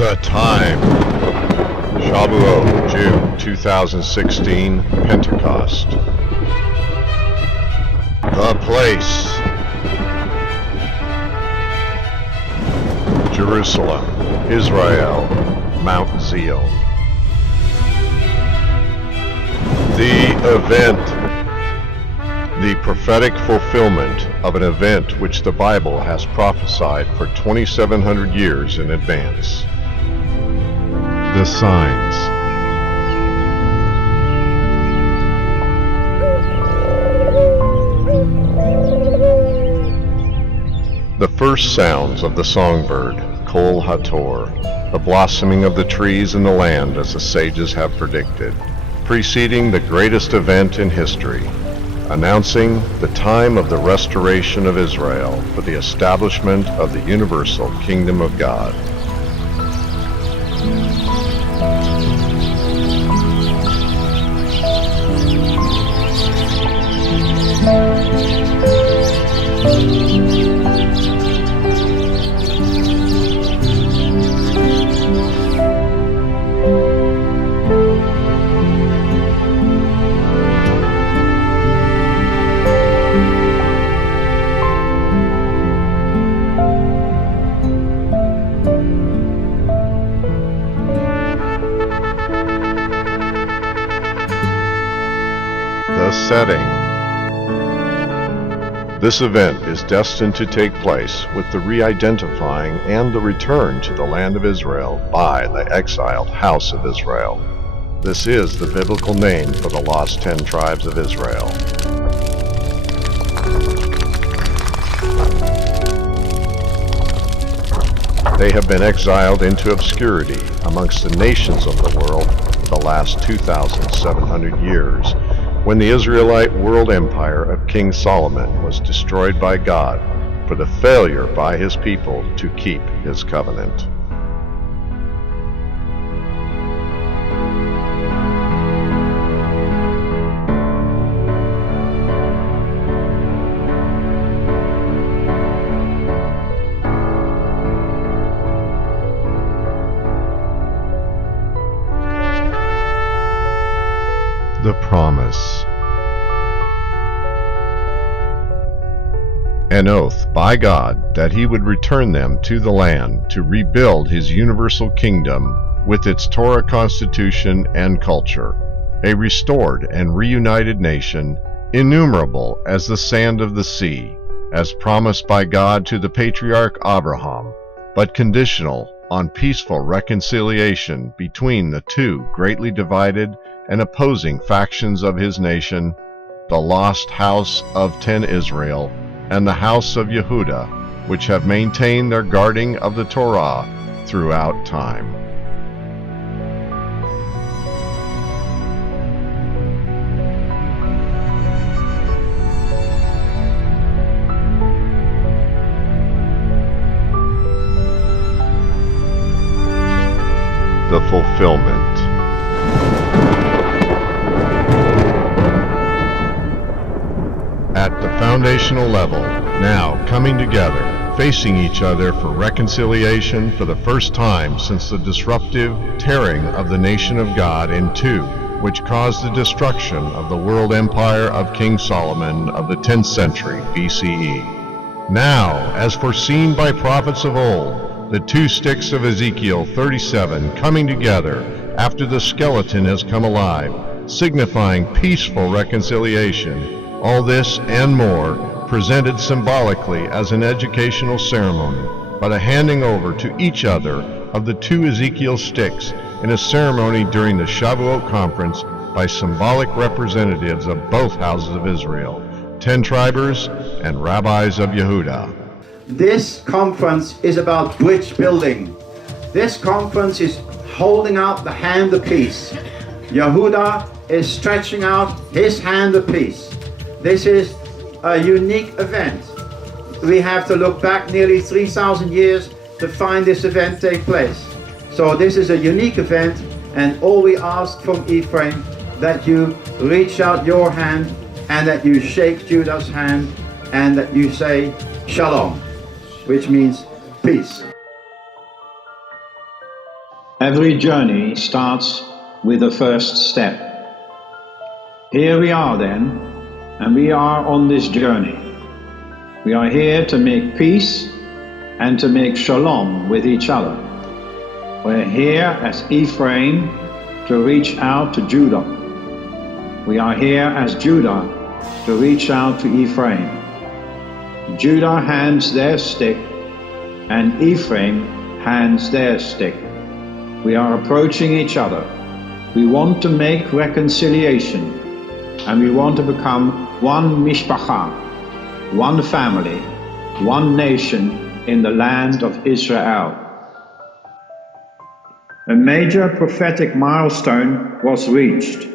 The time. Shavuot, June 2016, Pentecost. The place. Jerusalem, Israel, Mount Zion. The event. The prophetic fulfillment of an event which the Bible has prophesied for 2,700 years in advance. The signs. The first sounds of the songbird, Kol HaTor, the blossoming of the trees in the land as the sages have predicted, preceding the greatest event in history, announcing the time of the restoration of Israel for the establishment of the universal kingdom of God. Setting. This event is destined to take place with the re-identifying and the return to the land of Israel by the exiled house of Israel. This is the biblical name for the lost 10 tribes of Israel. They have been exiled into obscurity amongst the nations of the world for the last 2,700 years, when the Israelite world empire of King Solomon was destroyed by God for the failure by his people to keep his covenant. The promise. An oath by God that he would return them to the land to rebuild his universal kingdom with its Torah constitution and culture, a restored and reunited nation, innumerable as the sand of the sea, as promised by God to the patriarch Abraham, but conditional on peaceful reconciliation between the two greatly divided and opposing factions of his nation, the lost house of 10 Israel and the house of Yehudah, which have maintained their guarding of the Torah throughout time. The fulfillment. At the foundational level, now coming together, facing each other for reconciliation for the first time since the disruptive tearing of the nation of God in two, which caused the destruction of the world empire of King Solomon of the 10th century BCE. Now, as foreseen by prophets of old, the two sticks of Ezekiel 37 coming together after the skeleton has come alive, signifying peaceful reconciliation. All this and more presented symbolically as an educational ceremony, but a handing over to each other of the two Ezekiel sticks in a ceremony during the Shavuot conference by symbolic representatives of both houses of Israel, 10 tribers and rabbis of Yehudah. This conference is about bridge building. This conference is holding out the hand of peace. Yehudah is stretching out his hand of peace. This is a unique event. We have to look back nearly 3,000 years to find this event take place. So this is a unique event, and all we ask from Ephraim, that you reach out your hand and that you shake Judah's hand and that you say Shalom, which means peace. Every journey starts with the first step. Here we are then, and we are on this journey. We are here to make peace and to make shalom with each other. We're here as Ephraim to reach out to Judah. We are here as Judah to reach out to Ephraim. Judah hands their stick and Ephraim hands their stick. We are approaching each other. We want to make reconciliation, and we want to become one mishpacha, one family, one nation in the land of Israel. A major prophetic milestone was reached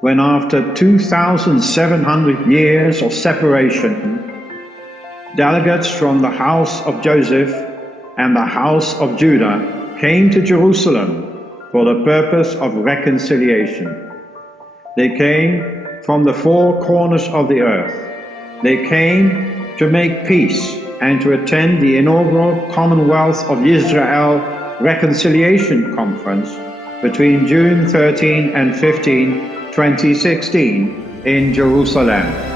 when, after 2,700 years of separation, delegates from the house of Joseph and the house of Judah came to Jerusalem for the purpose of reconciliation. They came from the four corners of the earth. They came to make peace and to attend the inaugural Commonwealth of Israel Reconciliation Conference between June 13 and 15, 2016 in Jerusalem.